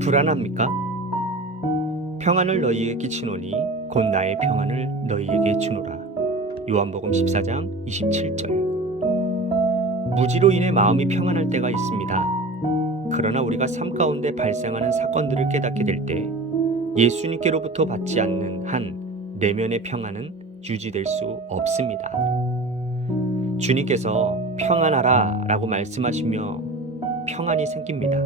불안합니까? 평안을 너희에게 끼치노니 곧 나의 평안을 너희에게 주노라. 요한복음 14장 27절. 무지로 인해 마음이 평안할 때가 있습니다. 그러나 우리가 삶 가운데 발생하는 사건들을 깨닫게 될 때 예수님께로부터 받지 않는 한 내면의 평안은 유지될 수 없습니다. 주님께서 평안하라 라고 말씀하시며 평안이 생깁니다.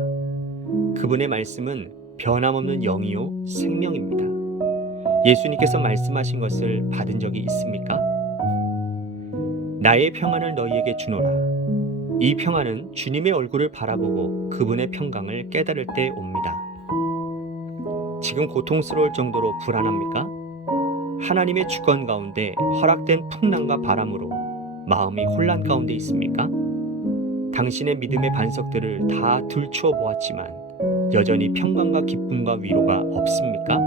그분의 말씀은 변함없는 영이요 생명입니다. 예수님께서 말씀하신 것을 받은 적이 있습니까? 나의 평안을 너희에게 주노라. 이 평안은 주님의 얼굴을 바라보고 그분의 평강을 깨달을 때 옵니다. 지금 고통스러울 정도로 불안합니까? 하나님의 주권 가운데 허락된 풍랑과 바람으로 마음이 혼란 가운데 있습니까? 당신의 믿음의 반석들을 다 들추어 보았지만 여전히 평강과 기쁨과 위로가 없습니까?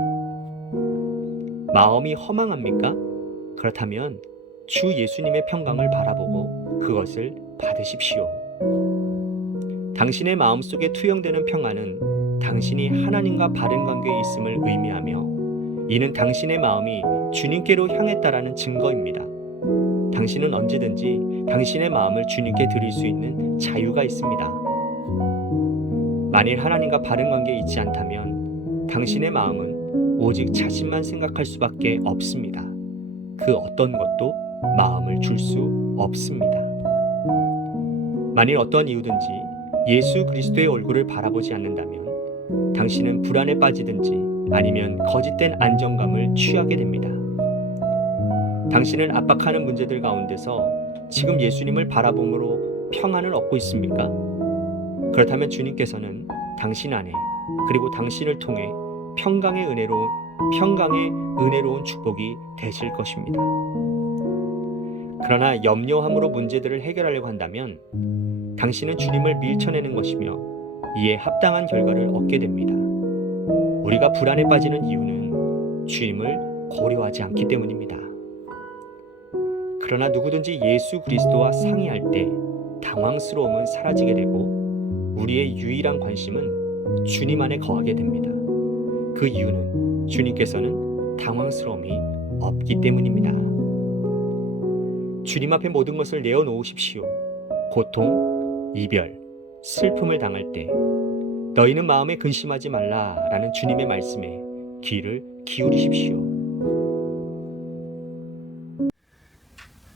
마음이 허망합니까? 그렇다면 주 예수님의 평강을 바라보고 그것을 받으십시오. 당신의 마음속에 투영되는 평안은 당신이 하나님과 바른 관계에 있음을 의미하며 이는 당신의 마음이 주님께로 향했다라는 증거입니다. 당신은 언제든지 당신의 마음을 주님께 드릴 수 있는 자유가 있습니다. 만일 하나님과 바른 관계에 있지 않다면 당신의 마음은 오직 자신만 생각할 수밖에 없습니다. 그 어떤 것도 마음을 줄 수 없습니다. 만일 어떤 이유든지 예수 그리스도의 얼굴을 바라보지 않는다면 당신은 불안에 빠지든지 아니면 거짓된 안정감을 취하게 됩니다. 당신은 압박하는 문제들 가운데서 지금 예수님을 바라봄으로 평안을 얻고 있습니까? 그렇다면 주님께서는 당신 안에 그리고 당신을 통해 평강의 은혜로운 축복이 되실 것입니다. 그러나 염려함으로 문제들을 해결하려고 한다면 당신은 주님을 밀쳐내는 것이며 이에 합당한 결과를 얻게 됩니다. 우리가 불안에 빠지는 이유는 주님을 고려하지 않기 때문입니다. 그러나 누구든지 예수 그리스도와 상의할 때 당황스러움은 사라지게 되고 우리의 유일한 관심은 주님 안에 거하게 됩니다. 그 이유는 주님께서는 당황스러움이 없기 때문입니다. 주님 앞에 모든 것을 내어놓으십시오. 고통, 이별, 슬픔을 당할 때 너희는 마음에 근심하지 말라라는 주님의 말씀에 귀를 기울이십시오.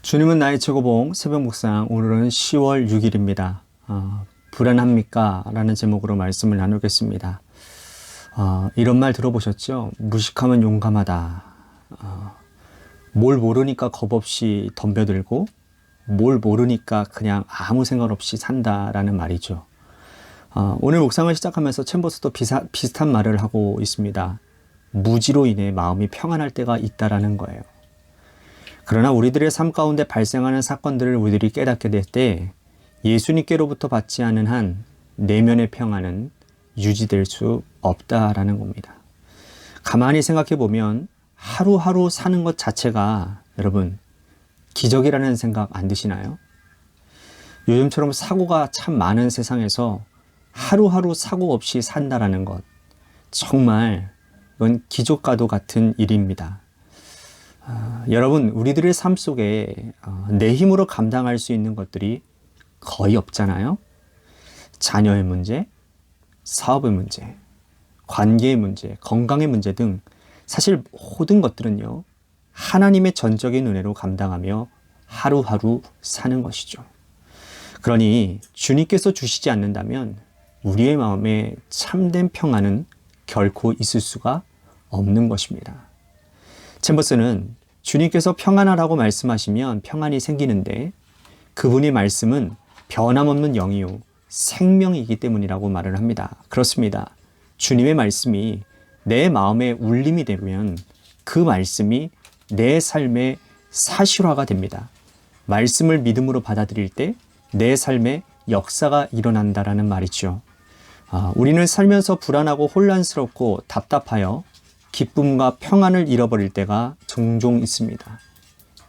주님은 나의 최고봉 새벽 묵상, 오늘은 10월 6일입니다. 불안합니까? 라는 제목으로 말씀을 나누겠습니다. 이런 말 들어보셨죠? 무식하면 용감하다. 뭘 모르니까 겁없이 덤벼들고 뭘 모르니까 그냥 아무 생각 없이 산다라는 말이죠. 오늘 묵상을 시작하면서 챔버스도 비슷한 말을 하고 있습니다. 무지로 인해 마음이 평안할 때가 있다라는 거예요. 그러나 우리들의 삶 가운데 발생하는 사건들을 우리들이 깨닫게 될 때 예수님께로부터 받지 않은 한 내면의 평안은 유지될 수 없다라는 겁니다. 가만히 생각해 보면 하루하루 사는 것 자체가 여러분 기적이라는 생각 안 드시나요? 요즘처럼 사고가 참 많은 세상에서 하루하루 사고 없이 산다라는 것, 정말 이건 기적과도 같은 일입니다. 여러분, 우리들의 삶 속에 내 힘으로 감당할 수 있는 것들이 거의 없잖아요. 자녀의 문제, 사업의 문제, 관계의 문제, 건강의 문제 등 사실 모든 것들은요, 하나님의 전적인 은혜로 감당하며 하루하루 사는 것이죠. 그러니 주님께서 주시지 않는다면 우리의 마음에 참된 평안은 결코 있을 수가 없는 것입니다. 챔버스는 주님께서 평안하라고 말씀하시면 평안이 생기는데 그분의 말씀은 변함없는 영이요 생명이기 때문이라고 말을 합니다. 그렇습니다. 주님의 말씀이 내 마음에 울림이 되면 그 말씀이 내 삶의 사실화가 됩니다. 말씀을 믿음으로 받아들일 때 내 삶에 역사가 일어난다라는 말이죠. 우리는 살면서 불안하고 혼란스럽고 답답하여 기쁨과 평안을 잃어버릴 때가 종종 있습니다.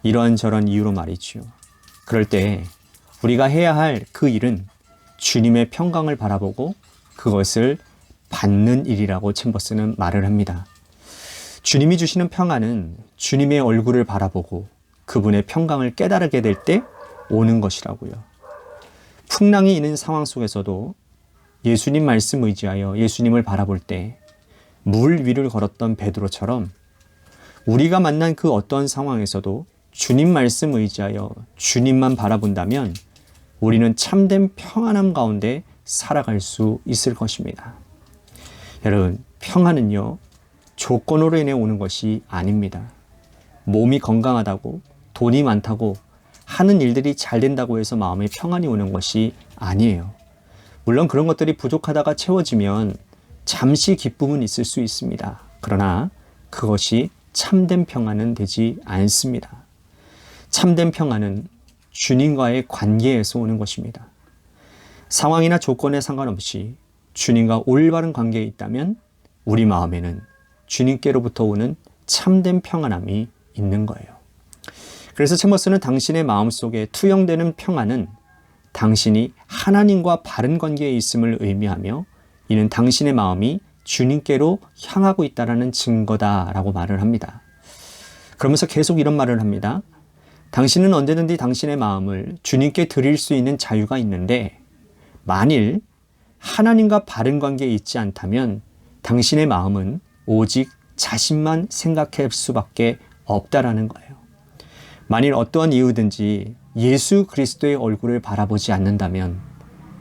이런저런 이유로 말이죠. 그럴 때 우리가 해야 할 그 일은 주님의 평강을 바라보고 그것을 받는 일이라고 챔버스는 말을 합니다. 주님이 주시는 평안은 주님의 얼굴을 바라보고 그분의 평강을 깨달게 될 때 오는 것이라고요. 풍랑이 있는 상황 속에서도 예수님 말씀 의지하여 예수님을 바라볼 때 물 위를 걸었던 베드로처럼 우리가 만난 그 어떤 상황에서도 주님 말씀 의지하여 주님만 바라본다면 우리는 참된 평안함 가운데 살아갈 수 있을 것입니다. 여러분, 평안은요, 조건으로 인해 오는 것이 아닙니다. 몸이 건강하다고, 돈이 많다고, 하는 일들이 잘 된다고 해서 마음에 평안이 오는 것이 아니에요. 물론 그런 것들이 부족하다가 채워지면 잠시 기쁨은 있을 수 있습니다. 그러나 그것이 참된 평안은 되지 않습니다. 참된 평안은 주님과의 관계에서 오는 것입니다. 상황이나 조건에 상관없이 주님과 올바른 관계에 있다면 우리 마음에는 주님께로부터 오는 참된 평안함이 있는 거예요. 그래서 챔버스는 당신의 마음속에 투영되는 평안은 당신이 하나님과 바른 관계에 있음을 의미하며 이는 당신의 마음이 주님께로 향하고 있다는 증거다라고 말을 합니다. 그러면서 계속 이런 말을 합니다. 당신은 언제든지 당신의 마음을 주님께 드릴 수 있는 자유가 있는데 만일 하나님과 바른 관계에 있지 않다면 당신의 마음은 오직 자신만 생각할 수밖에 없다라는 거예요. 만일 어떠한 이유든지 예수 그리스도의 얼굴을 바라보지 않는다면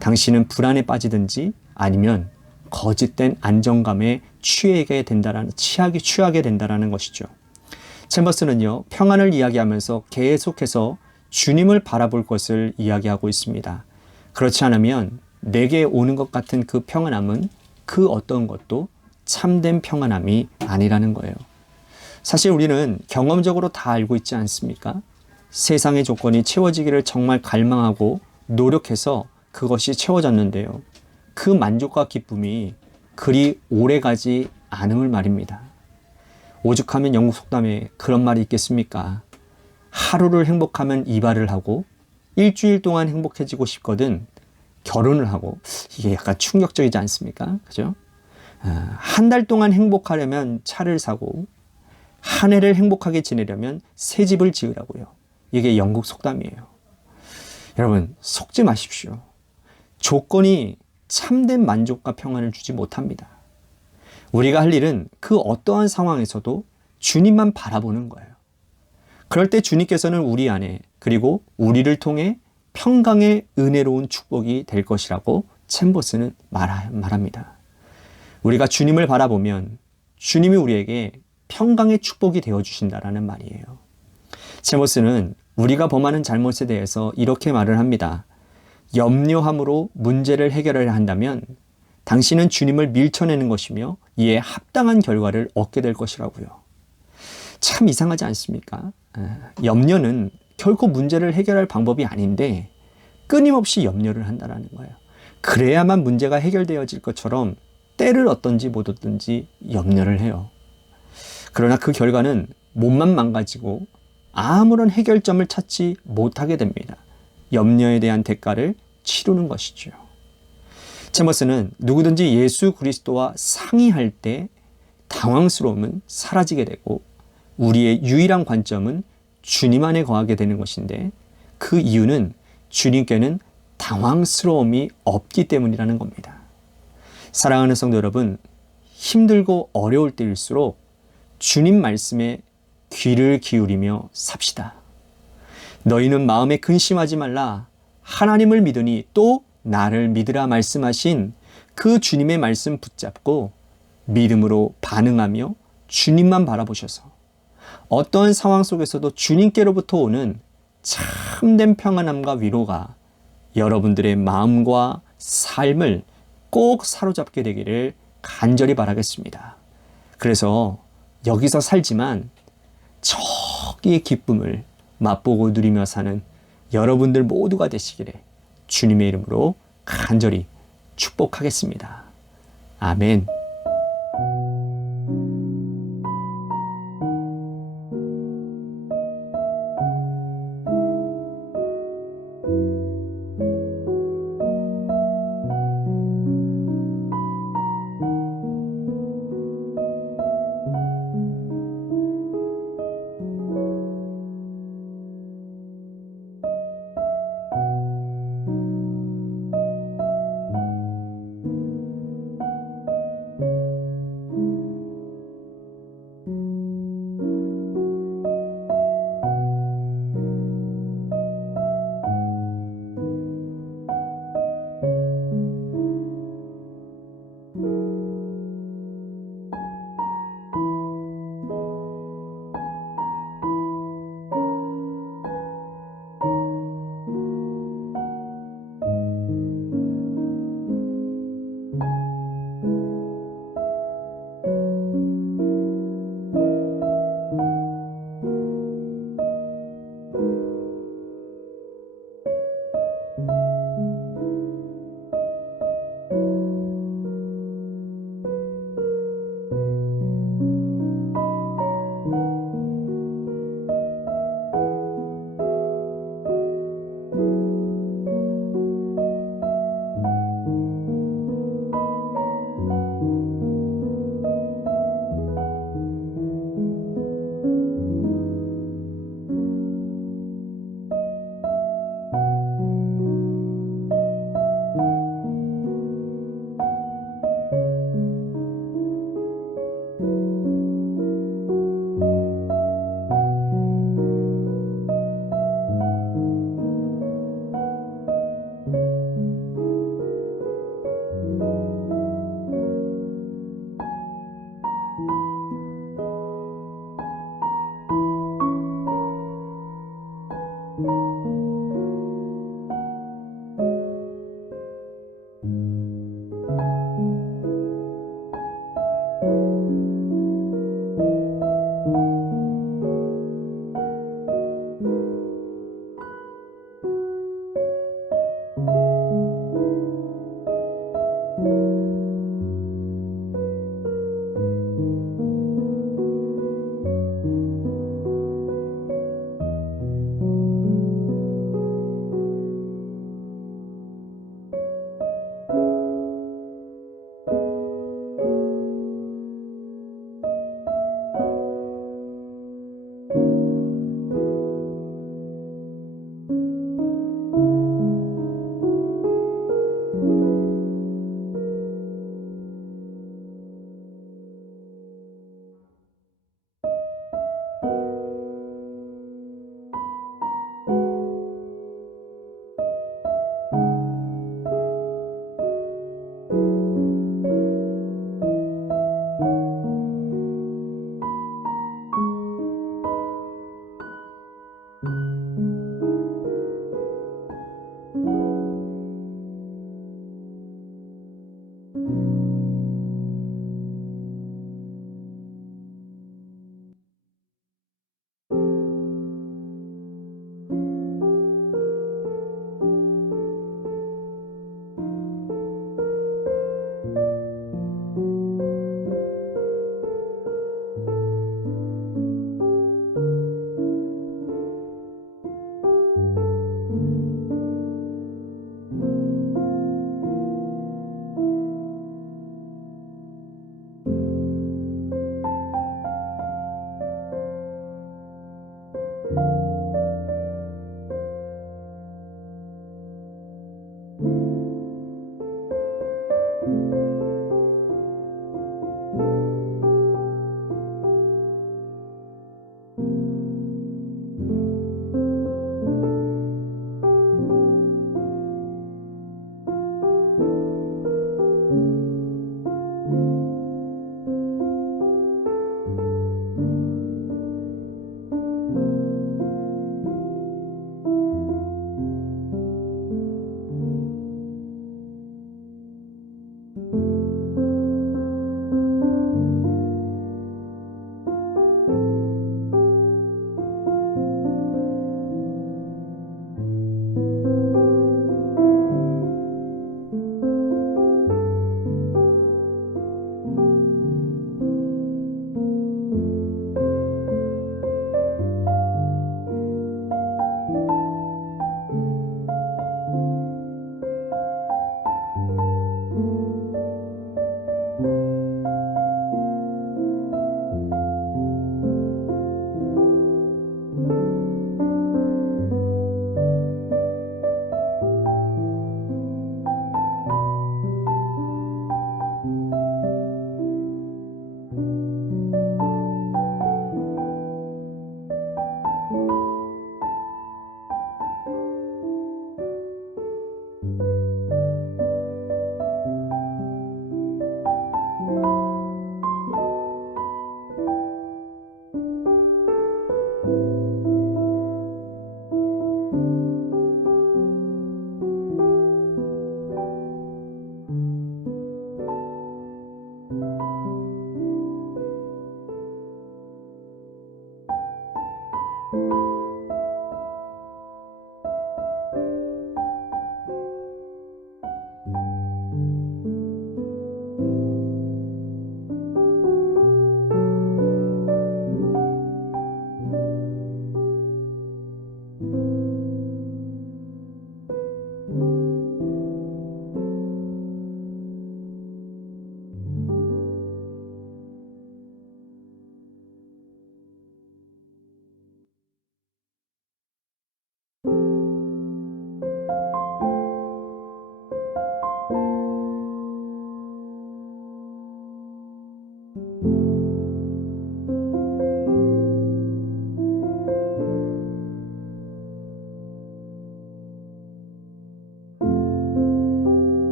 당신은 불안에 빠지든지 아니면 거짓된 안정감에 취하게 된다라는 것이죠. 챔버스는요, 평안을 이야기하면서 계속해서 주님을 바라볼 것을 이야기하고 있습니다. 그렇지 않으면 내게 오는 것 같은 그 평안함은 그 어떤 것도 참된 평안함이 아니라는 거예요. 사실 우리는 경험적으로 다 알고 있지 않습니까? 세상의 조건이 채워지기를 정말 갈망하고 노력해서 그것이 채워졌는데요. 그 만족과 기쁨이 그리 오래가지 않음을 말입니다. 오죽하면 영국 속담에 그런 말이 있겠습니까? 하루를 행복하면 이발을 하고 일주일 동안 행복해지고 싶거든 결혼을 하고. 이게 약간 충격적이지 않습니까? 그죠? 한 달 동안 행복하려면 차를 사고 한 해를 행복하게 지내려면 새 집을 지으라고요. 이게 영국 속담이에요. 여러분, 속지 마십시오. 조건이 참된 만족과 평안을 주지 못합니다. 우리가 할 일은 그 어떠한 상황에서도 주님만 바라보는 거예요. 그럴 때 주님께서는 우리 안에 그리고 우리를 통해 평강의 은혜로운 축복이 될 것이라고 챔버스는 말합니다. 우리가 주님을 바라보면 주님이 우리에게 평강의 축복이 되어주신다라는 말이에요. 챔버스는 우리가 범하는 잘못에 대해서 이렇게 말을 합니다. 염려함으로 문제를 해결해야 한다면 당신은 주님을 밀쳐내는 것이며 이에 합당한 결과를 얻게 될 것이라고요. 참 이상하지 않습니까? 염려는 결코 문제를 해결할 방법이 아닌데 끊임없이 염려를 한다는 거예요. 그래야만 문제가 해결되어질 것처럼 때를 얻든지 못 얻든지 염려를 해요. 그러나 그 결과는 몸만 망가지고 아무런 해결점을 찾지 못하게 됩니다. 염려에 대한 대가를 치르는 것이죠. 챔버스는 누구든지 예수 그리스도와 상의할 때 당황스러움은 사라지게 되고 우리의 유일한 관점은 주님 안에 거하게 되는 것인데 그 이유는 주님께는 당황스러움이 없기 때문이라는 겁니다. 사랑하는 성도 여러분, 힘들고 어려울 때일수록 주님 말씀에 귀를 기울이며 삽시다. 너희는 마음에 근심하지 말라. 하나님을 믿으니 또 나를 믿으라 말씀하신 그 주님의 말씀 붙잡고 믿음으로 반응하며 주님만 바라보셔서 어떠한 상황 속에서도 주님께로부터 오는 참된 평안함과 위로가 여러분들의 마음과 삶을 꼭 사로잡게 되기를 간절히 바라겠습니다. 그래서 여기서 살지만 저기의 기쁨을 맛보고 누리며 사는 여러분들 모두가 되시기를 주님의 이름으로 간절히 축복하겠습니다. 아멘.